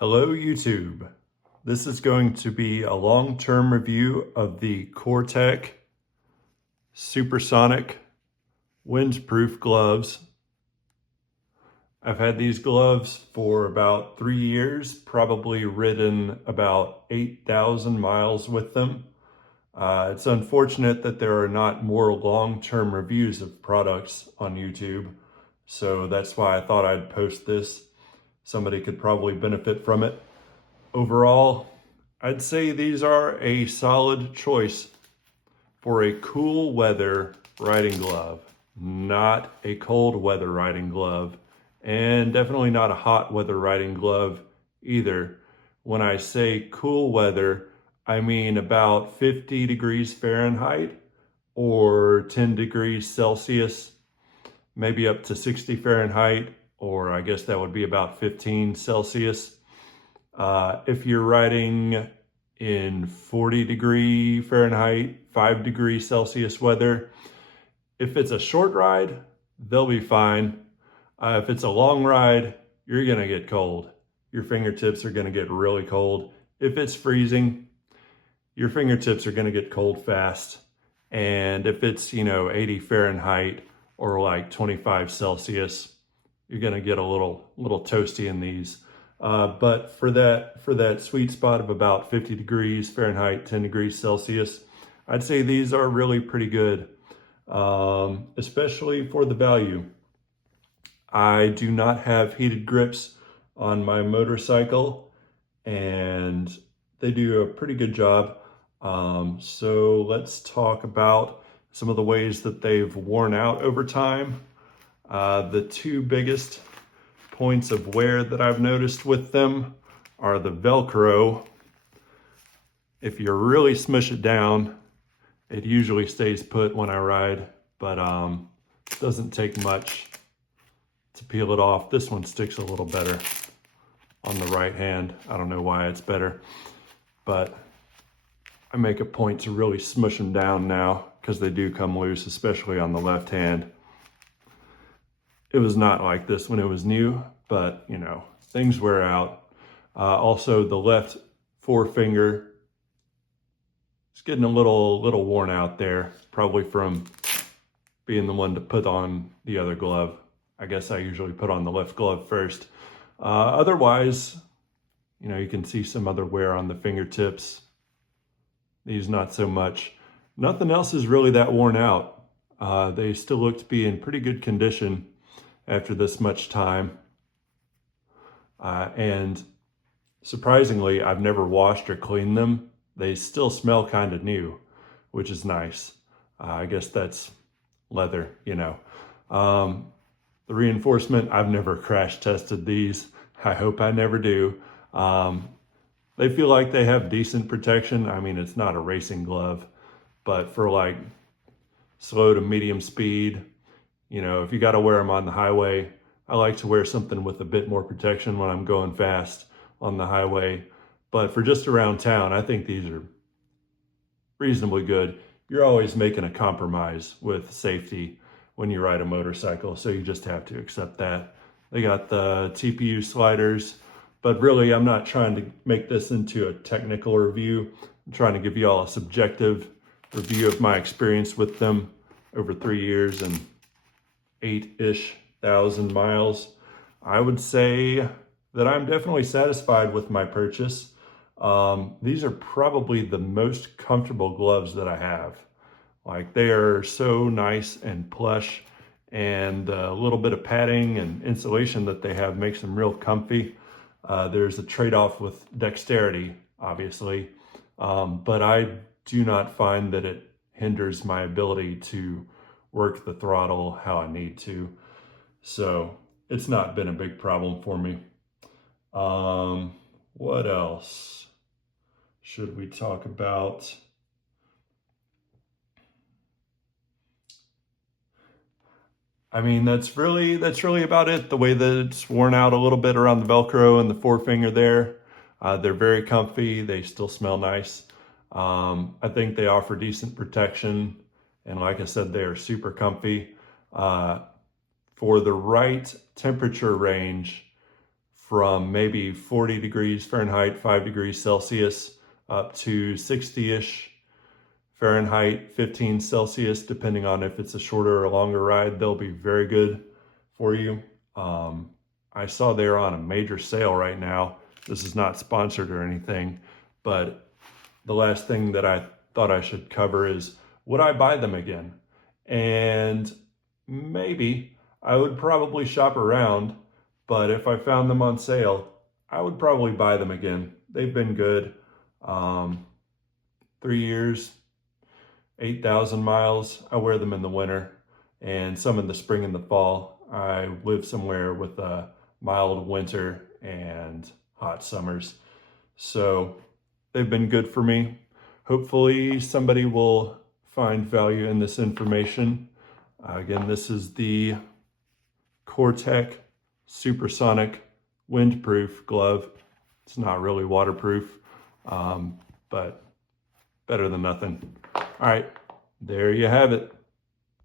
Hello YouTube. This is going to be a long-term review of the Cortech Supersonic windproof gloves. I've had these gloves for about 3 years, probably ridden about 8,000 miles with them. It's unfortunate that there are not more long-term reviews of products on YouTube, so that's why I thought I'd post this. Somebody could probably benefit from it. Overall, I'd say these are a solid choice for a cool weather riding glove, not a cold weather riding glove, and definitely not a hot weather riding glove either. When I say cool weather, I mean about 50 degrees Fahrenheit or 10 degrees Celsius, maybe up to 60 Fahrenheit, or I guess that would be about 15 Celsius. If you're riding in 40 degree Fahrenheit, 5 degree Celsius weather, if it's a short ride, they'll be fine. If it's a long ride, you're gonna get cold. Your fingertips are gonna get really cold. If it's freezing, your fingertips are gonna get cold fast. And if it's, 80 Fahrenheit or like 25 Celsius, you're gonna get a little toasty in these. But for that sweet spot of about 50 degrees Fahrenheit, 10 degrees Celsius, I'd say these are really pretty good, especially for the value. I do not have heated grips on my motorcycle, and they do a pretty good job. So let's talk about some of the ways that they've worn out over time. The two biggest points of wear that I've noticed with them are the Velcro. If you really smush it down, it usually stays put when I ride, but it doesn't take much to peel it off. This one sticks a little better on the right hand. I don't know why it's better, but I make a point to really smush them down now because they do come loose, especially on the left hand. It was not like this when it was new, but things wear out. Also, the left forefinger is getting a little worn out there, probably from being the one to put on the other glove. I guess I usually put on the left glove first. Otherwise, you can see some other wear on the fingertips. These not so much. Nothing else is really that worn out. They still look to be in pretty good condition after this much time. And surprisingly, I've never washed or cleaned them. They still smell kind of new, which is nice. I guess that's leather, The reinforcement, I've never crash tested these. I hope I never do. They feel like they have decent protection. I mean, it's not a racing glove, but for like slow to medium speed, if you got to wear them on the highway, I like to wear something with a bit more protection when I'm going fast on the highway. But for just around town, I think these are reasonably good. You're always making a compromise with safety when you ride a motorcycle, so you just have to accept that. They got the TPU sliders, but really I'm not trying to make this into a technical review. I'm trying to give you all a subjective review of my experience with them over 3 years and 8-ish thousand miles. I would say that I'm definitely satisfied with my purchase. These are probably the most comfortable gloves that I have. Like, they are so nice and plush, and a little bit of padding and insulation that they have makes them real comfy. There's a trade-off with dexterity, obviously, but I do not find that it hinders my ability to work the throttle how I need to. So it's not been a big problem for me. What else should we talk about? I mean, that's really about it. The way that it's worn out a little bit around the Velcro and the forefinger there. They're very comfy. They still smell nice. I think they offer decent protection. And like I said, they are super comfy. For the right temperature range from maybe 40 degrees Fahrenheit, 5 degrees Celsius, up to 60-ish Fahrenheit, 15 Celsius, depending on if it's a shorter or longer ride. They'll be very good for you. I saw they're on a major sale right now. This is not sponsored or anything, but the last thing that I thought I should cover is, would I buy them again? And maybe. I would probably shop around, but if I found them on sale, I would probably buy them again. They've been good. 3 years, 8,000 miles. I wear them in the winter and some in the spring and the fall. I live somewhere with a mild winter and hot summers. So they've been good for me. Hopefully somebody will find value in this information. Again, this is the Cortech Supersonic Windproof glove. It's not really waterproof, but better than nothing. All right, there you have it.